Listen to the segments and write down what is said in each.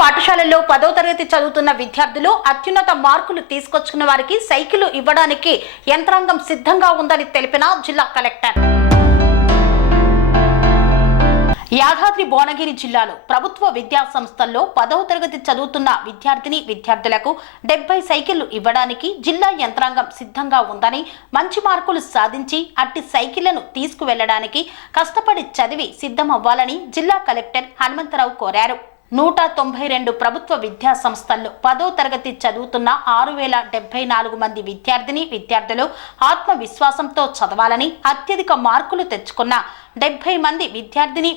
పాఠశాలల్లో 10వ తరగతి చదువుతున్న విద్యార్థులు అత్యున్నత మార్కులు తీసుకొచ్చుకున్న వారికి సైకిల్ ఇవ్వడానికి యంత్రాంగం సిద్ధంగా ఉందని తెలిపిన జిల్లా కలెక్టర్. యాదాద్రి భువనగిరి జిల్లాలో ప్రభుత్వ విద్యా సంస్థల్లో 10వ తరగతి చదువుతున్న విద్యార్థులకు 70 సైకిళ్లు ఇవ్వడానికి జిల్లా యంత్రాంగం సిద్ధంగా ఉందని, మంచి మార్కులు సాధించి అట్టి సైకిళ్లను తీసుకువెళ్లడానికి కష్టపడి చదివి సిద్ధమవ్వాలని జిల్లా కలెక్టర్ హనుమంతరావు కోరారు. 192 ప్రభుత్వ విద్యా సంస్థల్లో 10వ తరగతి చదువుతున్న 6074 మంది విద్యార్థులు ఆత్మవిశ్వాసంతో చదవాలని, అత్యధిక మార్కులు తెచ్చుకున్న 70 మంది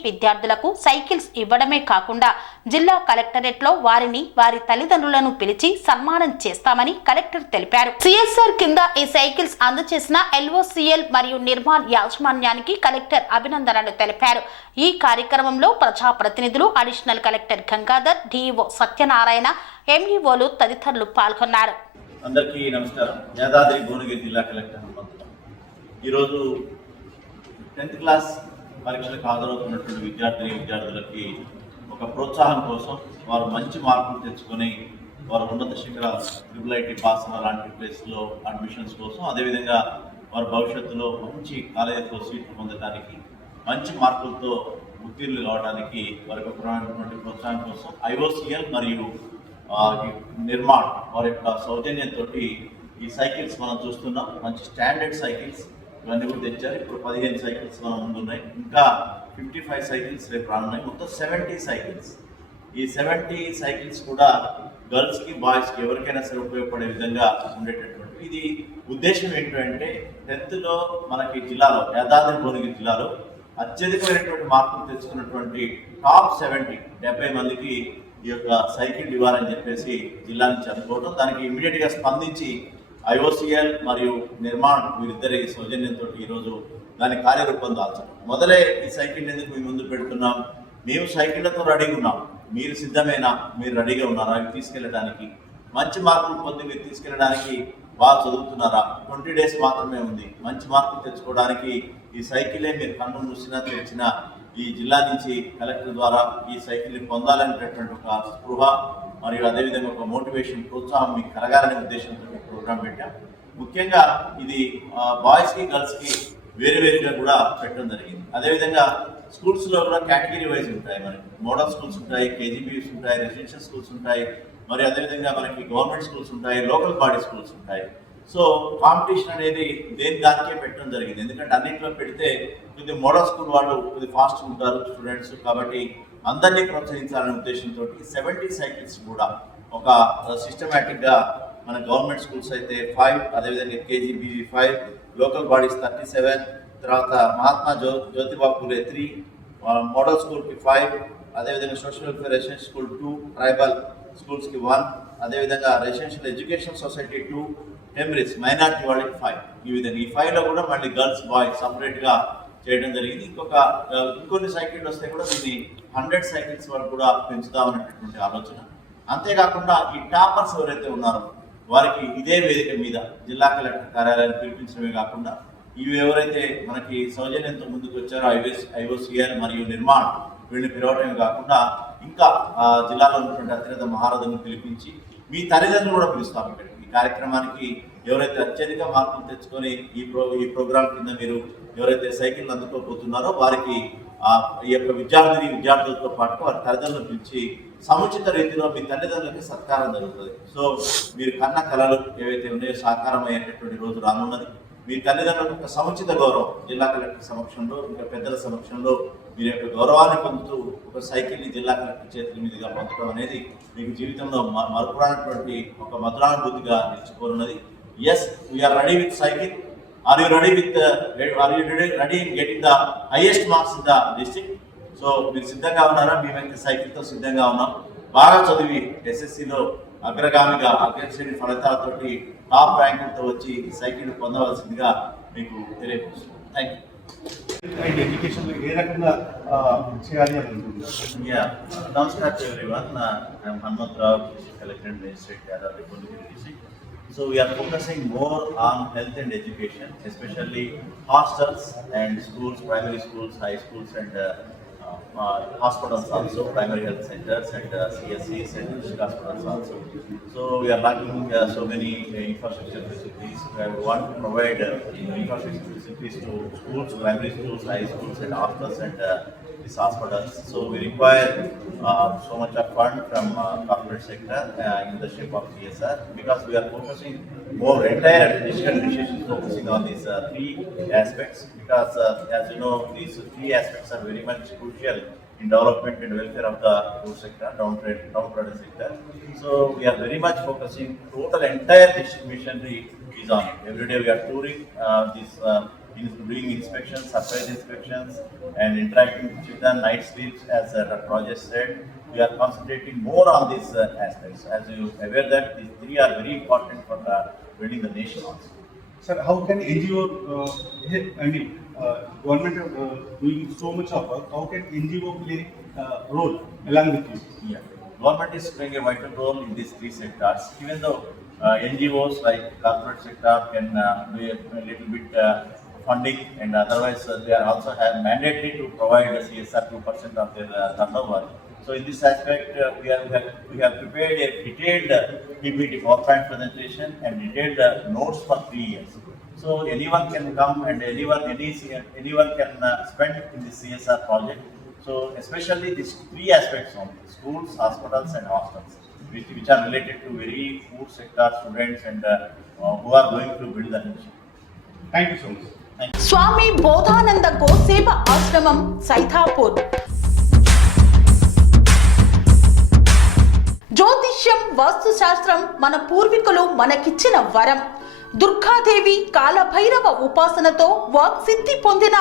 విద్యార్థులకు సైకిల్స్ ఇవ్వడమే కాకుండా జిల్లా కలెక్టరేట్లో వారిని వారి తల్లిదండ్రులను పిలిచి సన్మానం చేస్తామని కలెక్టర్ తెలిపారు. సిఎస్ఆర్ కింద ఈ సైకిల్స్ అందజేసిన ఎల్ఓసిఎల్ మరియు నిర్మాణ్ యాజమాన్యానికి కలెక్టర్ అభినందనలు తెలిపారు. ఈ కార్యక్రమంలో ప్రజాప్రతినిధులు, additional collector Gangadhar, DEO Satyanarayana, ఎంఈఓలు తదితరులు పాల్గొన్నారు. అందరికీ నమస్కారం. యాదాద్రి భువనగిరి జిల్లా కలెక్టర్ ఈరోజు 10th క్లాస్ పరీక్షలకు హాజరవుతున్నటువంటి విద్యార్థులకి ఒక ప్రోత్సాహం కోసం, వారు మంచి మార్కులు తెచ్చుకొని వారు ఉన్నత శిఖరాలు IIT పాస్ లాంటి ప్లేస్లో అడ్మిషన్స్ కోసం, అదేవిధంగా వారి భవిష్యత్తులో మంచి కాలేజీలో సీట్లు పొందడానికి, మంచి మార్కులతో ఉత్తీర్ణులు కావడానికి వారికి ప్రధానమైనటువంటి ప్రోత్సాహం కోసం IOCL మరియు నిర్మాణ్ వారి యొక్క సౌజన్యంతో ఈ సైకిల్స్ మనం చూస్తున్నాం. మంచి స్టాండర్డ్ సైకిల్స్ ఇవన్నీ కూడా తెచ్చారు. ఇప్పుడు 15 సైకిల్స్ మన ముందు ఉన్నాయి. ఇంకా 55 సైకిల్స్ రేపు రానున్నాయి. మొత్తం 70 సైకిల్స్. ఈ 70 సైకిల్స్ కూడా గర్ల్స్కి, బాయ్స్కి ఎవరికైనా సరే ఉపయోగపడే విధంగా ఉండేటటువంటి. ఇది ఉద్దేశం ఏంటంటే 10th మనకి జిల్లాలో, యాదాద్రి భువనగిరి జిల్లాలో అత్యధికమైనటువంటి మార్కులు తెచ్చుకున్నటువంటి టాప్ 70 మందికి ఈ యొక్క సైకిల్ ఇవ్వాలని చెప్పేసి జిల్లా నుంచి అనుకోవడం, దానికి ఇమీడియట్గా స్పందించి IOCL మరియు నిర్మాణ్ వీరిద్దరి సౌజన్యంతో ఈరోజు దాని కార్యరూపం దాల్చడం. మొదలే ఈ సైకిల్ ఎందుకు మీ ముందు పెడుతున్నాం? మేము సైకిళ్లతో రెడీగా ఉన్నాం, మీరు సిద్ధమేనా? మీరు రెడీగా ఉన్నారా అవి తీసుకెళ్ళడానికి? మంచి మార్కులు పొంది మీరు తీసుకెళ్ళడానికి బాగా చదువుతున్నారా? 20 days మాత్రమే ఉంది. మంచి మార్కులు తెచ్చుకోవడానికి ఈ సైకిలే మీరు కన్ను మూసినా తెచ్చినా ఈ జిల్లా నుంచి కలెక్టర్ ద్వారా ఈ సైకిల్ని పొందాలనేటటువంటి ఒక స్పృహ మరియు అదేవిధంగా ఒక మోటివేషన్, ప్రోత్సాహం మీకు కలగాలనే ఉద్దేశంతో ప్రోగ్రాం పెట్టాం. ముఖ్యంగా ఇది బాయ్స్కి, గర్ల్స్కి వేరువేరుగా కూడా పెట్టడం జరిగింది. అదేవిధంగా స్కూల్స్లో కూడా కేటగిరీ వైజ్ ఉంటాయి. మనకి మోడల్ స్కూల్స్ ఉంటాయి, KGBs ఉంటాయి, రెసిడెన్షియల్ స్కూల్స్ ఉంటాయి, మరి అదేవిధంగా మనకి గవర్నమెంట్ స్కూల్స్ ఉంటాయి, లోకల్ బాడీ స్కూల్స్ ఉంటాయి. సో కాంపిటీషన్ అనేది దానికే పెట్టడం జరిగింది. ఎందుకంటే అన్నింటిలో పెడితే కొద్ది మోడల్ స్కూల్ వాళ్ళు కొద్ది ఫాస్ట్ ఉంటారు స్టూడెంట్స్, కాబట్టి అందరినీ ప్రోత్సహించాలనే ఉద్దేశంతో 70 సైకిల్స్ కూడా ఒక సిస్టమేటిక్గా మన గవర్నమెంట్ స్కూల్స్ అయితే 5, అదేవిధంగా KGBV 5, లోకల్ బాడీస్ 37, తర్వాత మహాత్మా జ్యోతిబా పూలే 3, మోడల్ స్కూల్కి 5, అదేవిధంగా social welfare residential school 2, tribal స్కూల్స్కి 1, అదేవిధంగా రెసిడెన్షియల్ ఎడ్యుకేషన్ సొసైటీ 2, టెంబ్రిస్ మైనారిటీ వాళ్ళకి 5. ఈ విధంగా ఈ 5లో కూడా మళ్ళీ గర్ల్స్, బాయ్స్ సపరేట్గా చేయడం జరిగింది. ఇంకొన్ని సైకిళ్ళు వస్తే కూడా దీన్ని 100 సైకిల్స్ వరకు కూడా పెంచుదామనేటటువంటి ఆలోచన. అంతేకాకుండా ఈ టాపర్స్ ఎవరైతే ఉన్నారో వారికి ఇదే వేదిక మీద జిల్లా కలెక్టర్ కార్యాలయాన్ని పిలిపించడమే కాకుండా, ఇవి ఎవరైతే మనకి సౌజన్యంతో ముందుకు వచ్చారో IOCL మరియు నిర్మాణ్ వీళ్ళని పిలవడమే కాకుండా, ఇంకా జిల్లాలో ఉన్నటువంటి అత్యంత మహారథులను పిలిపించి మీ తల్లిదండ్రులు కూడా పిలుస్తాం. ఇక్కడ ఈ కార్యక్రమానికి ఎవరైతే అత్యధిక మార్కులు తెచ్చుకొని ఈ ప్రోగ్రాం కింద మీరు ఎవరైతే సైకిల్ అందుకోబోతున్నారో వారికి ఈ యొక్క విద్యార్థులతో పాటు వారి తల్లిదండ్రులు పిలిచి సముచిత రీతిలో మీ తల్లిదండ్రులకి సత్కారం జరుగుతుంది. సో మీరు కన్న కళలు ఏవైతే ఉన్నాయో సాకారం అయ్యేటటువంటి రోజు రానున్నది. మీ తల్లిదండ్రులకు ఒక సముచిత గౌరవం జిల్లా కలెక్టర్ సమక్షంలో, ఇంకా పెద్దల సమక్షంలో మీరు యొక్క గౌరవాన్ని పొందుతూ ఒక సైకిల్ని జిల్లా కలెక్టర్ చేతుల మీదుగా పొందడం అనేది మీకు జీవితంలో మరపురానటువంటి ఒక మధురానుభూతిగా నిలిచిపోనున్నది. Yes, we are ready with cycle. Are you ready in getting the highest marks in the district? So మీరు సిద్ధంగా ఉన్నారా? మేమైతే సైకిల్తో సిద్ధంగా ఉన్నాం. బాగా చదివి SSCలో అగ్రగామిగా అగ్రశ్రేణి ఫలితాలతోటి టాప్ ర్యాంకులతో వచ్చి సైకిల్ పొందవలసిందిగా మీకు తెలియపరుస్తున్నాం. Thank you. ఎడ్యుకేషన్లో ఏ రకంగా చేయాలి అని నమస్కారం to everyone. I'm Hanumantharao, collector district Yadadri Bhuvanagiri district. So we are focusing more on health and education, especially hostels and schools, primary schools, high schools and hospitals also, primary health centers and CSCs and district hospitals also. So we are lacking so many infrastructure facilities. We want to provide infrastructure facilities to schools, primary schools, high schools and hospitals and these hospitals. So we require so much of fund from corporate sector in the shape of CSR, because we are focusing more entire administration focusing on these three aspects, because as you know, these three aspects are very much crucial in development and welfare of the poor sector, downtrodden sector. So we are very much focusing, total entire district missionary is on it. Every day we are touring doing inspections, surprise inspections, and interacting with children, night sleeps, as Dr. Rajesh said. We are concentrating more on these aspects. As you are aware that these three are very important for building the nation also. Sir, how can NGO help? I mean, government doing so much of work. How can NGO play role along with you? Yeah. Government is playing a vital role in these three sectors. Even though NGOs like corporate sector can do a little bit funding, and otherwise they are also have mandatory to provide a CSR 2% of their turnover. So in this aspect, we have prepared a detailed PPT PowerPoint presentation and detailed notes for 3 years. So anyone can come and anyone can spend in this CSR project. So especially these three aspects on schools, hospitals and hospitals, which are related to very poor sector students and who are going to build the nation. Thank you so much. స్వామి బోధానంద గోసేవ ఆశ్రమం సైథాపూర్. జ్యోతిష్యం, వాస్తుశాస్త్రం మన పూర్వీకులు మనకిచ్చిన వరం. దుర్గాదేవి, కాలభైరవ ఉపాసనతో వాక్సిద్ధి పొందిన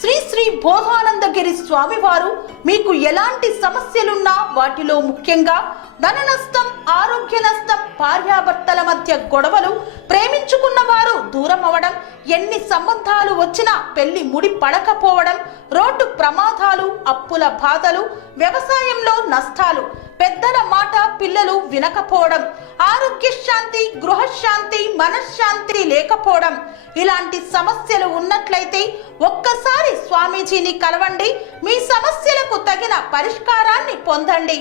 శ్రీ శ్రీ బోధానందగిరి స్వామివారు మీకు ఎలాంటి సమస్యలున్నా, వాటిలో ముఖ్యంగా ధన నష్టం, ఆరోగ్య నష్టం, భార్యాభర్తల మధ్య గొడవలు, ప్రేమించుకున్న వారు దూరం అవడం, ఎన్ని సంబంధాలు వచ్చినా పెళ్లి ముడి పడకపోవడం, రోడ్డు ప్రమాదాలు, అప్పుల బాధలు, వ్యవసాయంలో నష్టాలు, పెద్దల మాట పిల్లలు వినకపోవడం, ఆరోగ్య శాంతి, గృహశాంతి, మనశ్శాంతి లేకపోవడం, ఇలాంటి సమస్యలు ఉన్నట్లయితే ఒక్కసారి స్వామీజీని కలవండి. మీ సమస్యలకు తగిన పరిష్కారాన్ని పొందండి.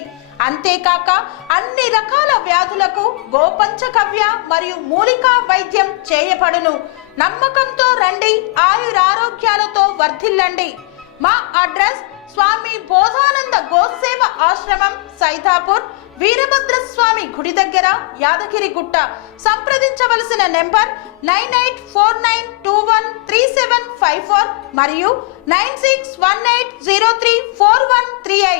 అంతేకాక అన్ని రకాల వ్యాధులకు గోపంచగవ్య మరియు మూలికా వైద్యం చేయబడును. నమ్మకంతో రండి, ఆయురారోగ్యాలతో వర్ధిల్లండి. మా అడ్రస్ స్వామి బోధానంద గోసేవ ఆశ్రమం, సైథాపూర్, వీరభద్రస్వామి గుడి దగ్గర, యాదగిరిగుట్ట. సంప్రదించవలసిన నెంబర్ 9849213754 మరియు 9618034138.